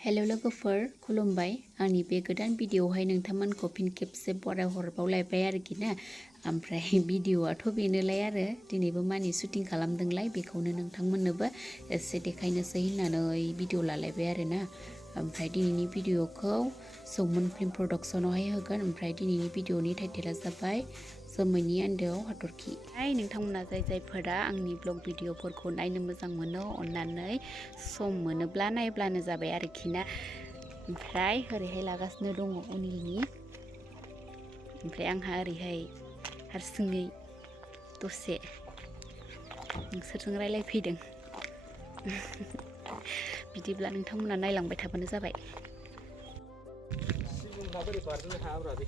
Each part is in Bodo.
हेलो लोगोफोर खुलुमबाय आंनि बे गोदान भिडिअआवहाय नोंथांमोनखौ फिन खेबसे बरायहरबावलायबाय आरोखि ना ओमफ्राय भिडिअआथ' बेनोलाय आरो दिनैबो मानि शुटिं खालामदोंलाय बेखौनो नोंथांमोननोबो एसे देखायनोसै होननानै भिडिअ लालायबाय आरो ना ओमफ्राय दिनैनि भिडिअखौ जौमोन फिल्म प्रडाक्शनावहाय होगोन ओमफ्राय दिनैनि भिडिअनि टाइटेला जाबाय जोमैनि आन्दोआव हाथरखि नोंथांमोना जायफोरा आंनि ब्लग भिडिअफोरखौ नायनो मोजां मोनो अननानै सम मोनोब्ला नायब्लानो जाबाय आरोखि ना ओमफ्राय ओरैहाय लागासिनो दङ अनिलनि ओमफ्राय आंहा ओरैहाय हारसिङै दसे नोंसोरजों रायलायफैदों बिदिब्ला नोंथांमोना नायलांबाय थाबानो जाबाय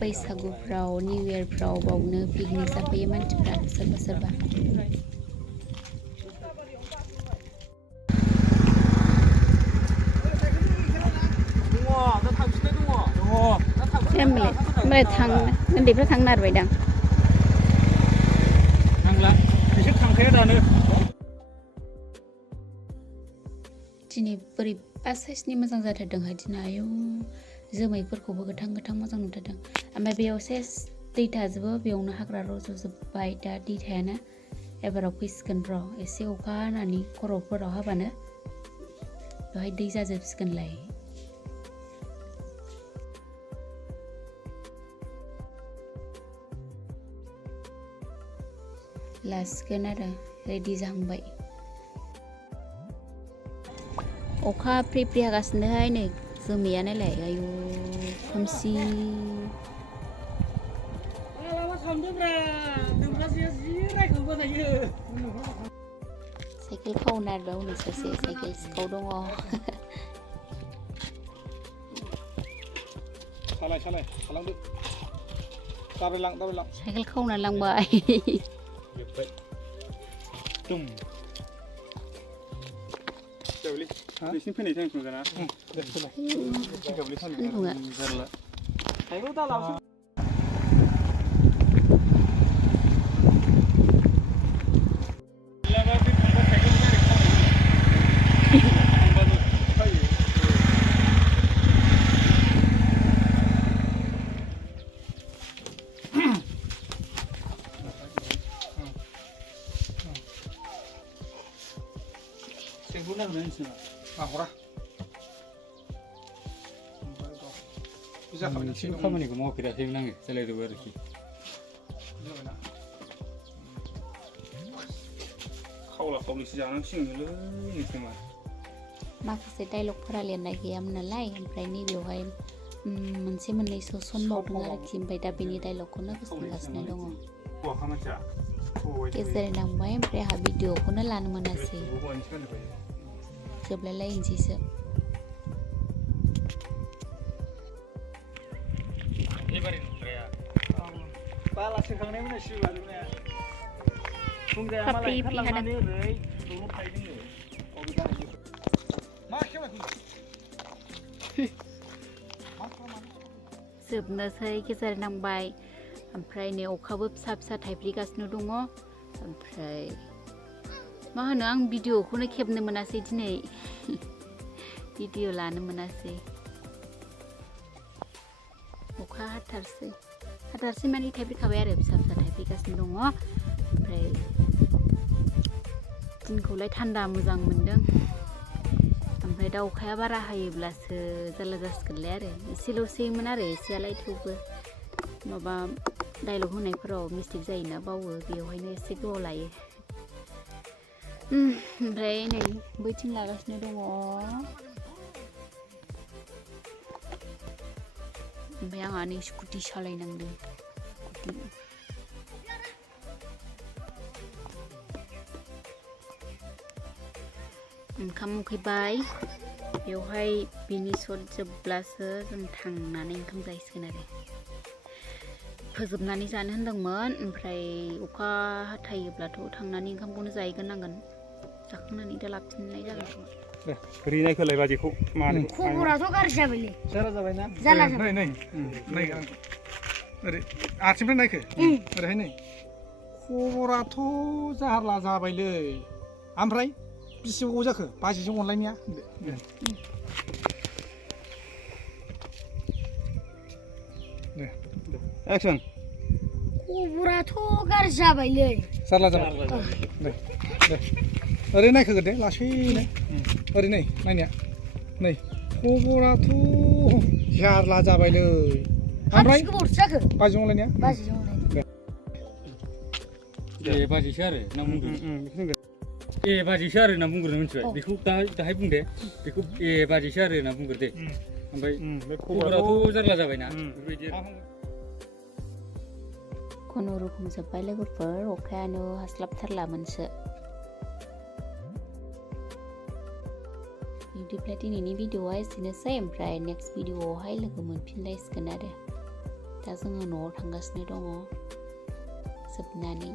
बैसागुफ्राव निउ इयारफ्राव बावनो पिकनिक जाफैयो मानसिफ्रा सोरबा सोरबा ओमफ्राय उन्दैफ्रा थांनो नागिरबायदां थांला बिसोर थांखाया दानो दिनै बोरैबा साइसनि मोजां जाथारदोंहाय दिनै आयौ जोमैफोरखौबो गोथां गोथां मोजां नुथारदों ओमफ्राय बेयाव सेस दै थाजोबो बेयावनो हाग्रा रज'जोब्बाय दा दै थायाना एबाराव फैसिगोन र' एसे अखा हानानै खर'फोराव हाबानो बेवहाय दै जाजोबसिगोनलाय लासिगोन आरो रेडि जाहांबाय अखा फ्रि फ्रि हागासिनोहाय नै जोमैया नायलाय आयु खोमसि साइकेल खावनो नागिरबाय उनै सासे साइकेल सिखाव दङ सालाय खालामदो दाबायलां साइकेल खावना लांबाय दुम गाबलि नोंसिनि फैनाय टाइम जाना गाबलि फाननो जारला साइकेल दालावसो खामानिखौ मावफेराखैमोन आङो जालायदोंबो आरोखि खावला खावलिसो जानांसिगोनलै नोंसोमा माखासे डायलगफोरा लिरनाय गैयामोन नालाय ओमफ्राय नैबेयावहाय मोनसे मोननैसो सनबावदों आरोखि ओमफ्राय दा बेनि डायलगखौनो गोसोखांगासिनो दङ गेजेर नांबाय ओमफ्राय आंहा भिडिअखौनो लानो मोनासै जोबलायलायनोसैसो जोबनोसै गेजेर नांबाय ओमफ्राय नै अखाबो फिसा फिसा थाइफ्रिगासिनो दङ ओमफ्राय मा होनो आं भिडिअखौनो खेबनो मोनासै दिनै भिडिअ लानो मोनासै अखा हाथारसै माने थाइफ्रिखाबाय आरो फिसा फिसा थाइफ्रिगासिनो दङ ओमफ्राय दिनखौलाय थान्दा मोजां मोनदों ओमफ्राय दा अखाया बारा हायोब्लासो जारला जासिगोनलाय आरो एसेल'सैमोन आरो एसेयालाय थेवबो माबा डायलग होनायफोराव मिस्टेक जायोना बावो बेवहायनो एसे गोबाव लायो ओमफ्राय नै बैथिं लागासिनो दङ ओमफ्राय आंहा नै स्कुटि सालायनांदों ओंखाम उखैबाय बेवहाय बिनि सर्ट जोबब्लासो जों थांनानै ओंखाम जाहैसिगोन आरो फोजोबनानै जानो होनदोंमोन ओमफ्राय अखा हाथायोब्लाथ' थांनानै ओंखामखौनो जाहैगोन नांगोन जाखांनानै दा लाफिननाय जागोन रिनायखौलाय बादिखौ मानो खबराथ' गाज्रि जाबायलै जारा जाबायना जाला नै ओरै आथिंनिफ्राय नायखो ओरैहाय नै खबराथ' जारला जाबायलै ओमफ्राय बेसे गोबाव जाखो बाजिजों अनलायनाया एक्सन खबराथ' गाज्रि जाबायलै जारला जाबाय दे दे ओरै नायखोगोन दे लासैनो ओरै नै नायनाया नै खबराथ' जारला जाबायलै ओमफ्राय गोबावसो जाखो बाजै जंलायनाया बाजै जंलायनाया ए बाजैसो आरो ना बुंदों ए बाजैसो आरो ना बुंग्रो मिथिबाय बेखौ दाहाय बुं दे बेखौ ए बाजैसो आरो ना बुंग्रो दे ओमफ्राय खबराथ' जारला जाबायना बेबायदि खुनुरुखुम जोब्बाय लोगोफोर अखायानो हास्लाबथारलामोनसो बिदिब्ला दिनैनि भिडिअआ एसेनोसै ओमफ्राय नेक्स्ट भिडिअआवहाय लोगो मोनफिनलायसिगोन आरो दा जोङो न'आव थांगासिनो दङ जोबनानै